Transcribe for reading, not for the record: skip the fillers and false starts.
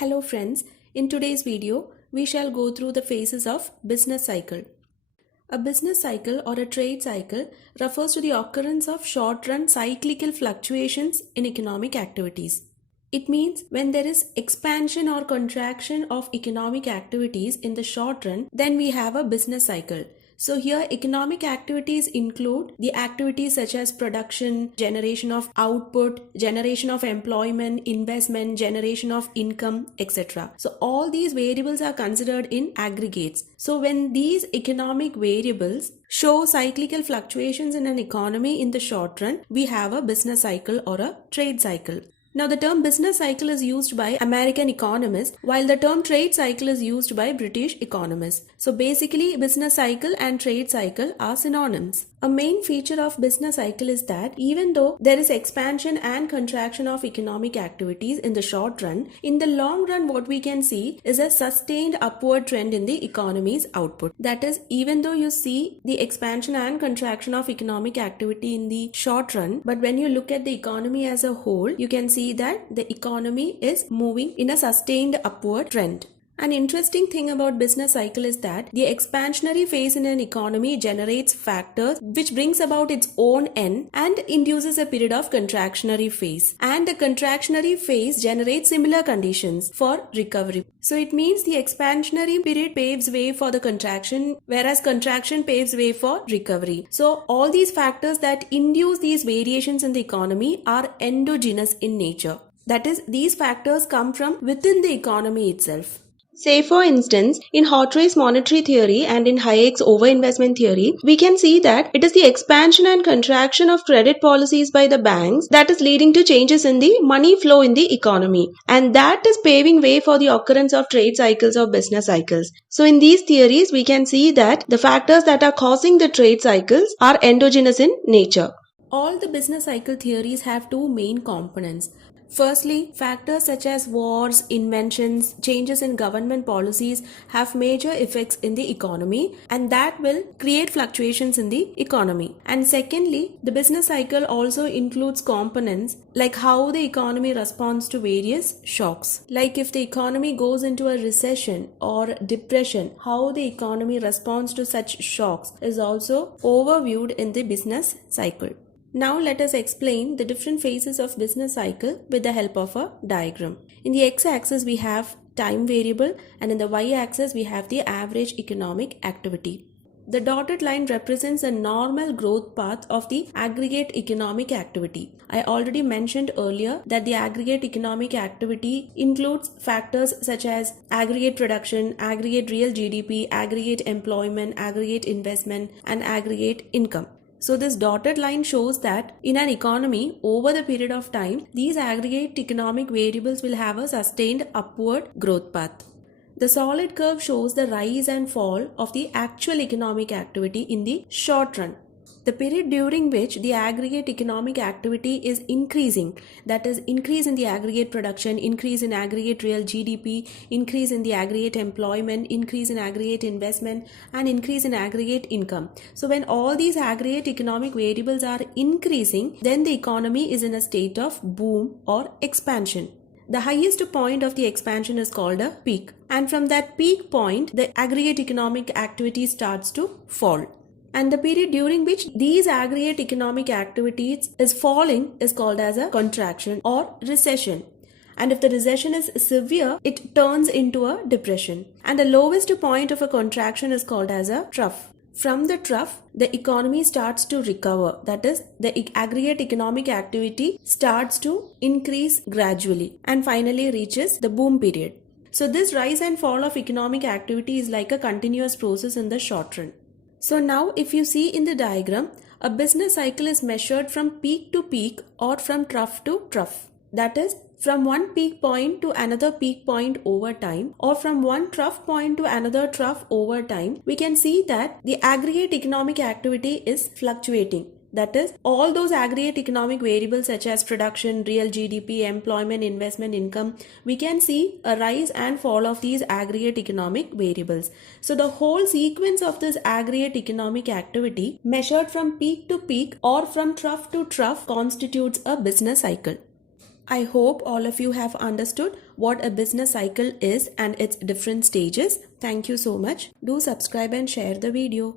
Hello friends, in today's video, we shall go through the phases of business cycle. A business cycle or a trade cycle refers to the occurrence of short-run cyclical fluctuations in economic activities. It means when there is expansion or contraction of economic activities in the short run, then we have a business cycle. So here economic activities include the activities such as production, generation of output, generation of employment, investment, generation of income, etc. So all these variables are considered in aggregates. So when these economic variables show cyclical fluctuations in an economy in the short run, we have a business cycle or a trade cycle. Now the term business cycle is used by American economists while the term trade cycle is used by British economists. So basically business cycle and trade cycle are synonyms. A main feature of business cycle is that even though there is expansion and contraction of economic activities in the short run, in the long run what we can see is a sustained upward trend in the economy's output. That is, even though you see the expansion and contraction of economic activity in the short run, but when you look at the economy as a whole, you can see that the economy is moving in a sustained upward trend. An interesting thing about business cycle is that the expansionary phase in an economy generates factors which brings about its own end and induces a period of contractionary phase. And the contractionary phase generates similar conditions for recovery. So it means the expansionary period paves way for the contraction, whereas contraction paves way for recovery. So all these factors that induce these variations in the economy are endogenous in nature. That is, these factors come from within the economy itself. Say for instance, in hot race monetary theory and in Hayek's overinvestment theory, we can see that it is the expansion and contraction of credit policies by the banks that is leading to changes in the money flow in the economy, and that is paving way for the occurrence of trade cycles or business cycles. So in these theories, we can see that the factors that are causing the trade cycles are endogenous in nature. All the business cycle theories have two main components. Firstly, factors such as wars, inventions, changes in government policies have major effects in the economy, and that will create fluctuations in the economy. And secondly, the business cycle also includes components like how the economy responds to various shocks. Like if the economy goes into a recession or depression, how the economy responds to such shocks is also overviewed in the business cycle. Now let us explain the different phases of business cycle with the help of a diagram. In the x-axis we have time variable and in the y-axis we have the average economic activity. The dotted line represents a normal growth path of the aggregate economic activity. I already mentioned earlier that the aggregate economic activity includes factors such as aggregate production, aggregate real GDP, aggregate employment, aggregate investment, and aggregate income. So this dotted line shows that in an economy over the period of time, these aggregate economic variables will have a sustained upward growth path. The solid curve shows the rise and fall of the actual economic activity in the short run. The period during which the aggregate economic activity is increasing, that is, increase in the aggregate production, increase in aggregate real GDP, increase in the aggregate employment, increase in aggregate investment, and increase in aggregate income. So when all these aggregate economic variables are increasing, then the economy is in a state of boom or expansion. The highest point of the expansion is called a peak, and from that peak point, the aggregate economic activity starts to fall. And the period during which these aggregate economic activities is falling is called as a contraction or recession. And if the recession is severe, it turns into a depression. And the lowest point of a contraction is called as a trough. From the trough, the economy starts to recover. That is, the aggregate economic activity starts to increase gradually and finally reaches the boom period. So this rise and fall of economic activity is like a continuous process in the short run. So now if you see in the diagram, a business cycle is measured from peak to peak or from trough to trough. That is, from one peak point to another peak point over time or from one trough point to another trough over time, we can see that the aggregate economic activity is fluctuating. That is, all those aggregate economic variables such as production, real GDP, employment, investment, income, we can see a rise and fall of these aggregate economic variables. So the whole sequence of this aggregate economic activity measured from peak to peak or from trough to trough constitutes a business cycle. I hope all of you have understood what a business cycle is and its different stages. Thank you so much. Do subscribe and share the video.